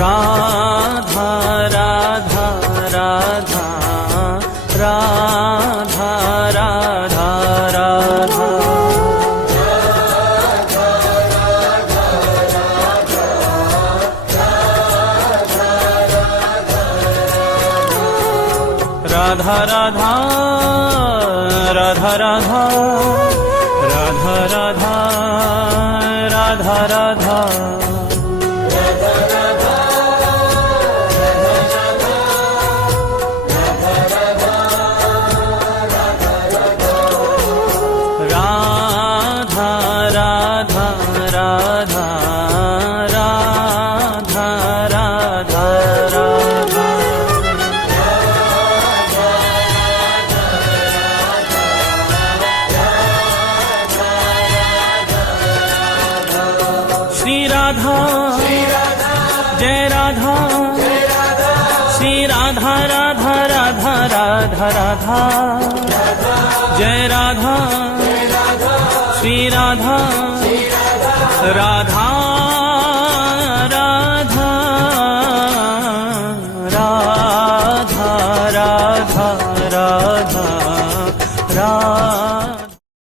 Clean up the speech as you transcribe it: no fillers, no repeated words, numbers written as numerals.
Radha Radha Radha Radha Radha Radha Radha Radha Radha Radha Radha Radha Radha Radha Shri Radha Jai Radha Shri Radha Radha Radha Radha Radha Jai Radha Shri Radha Radha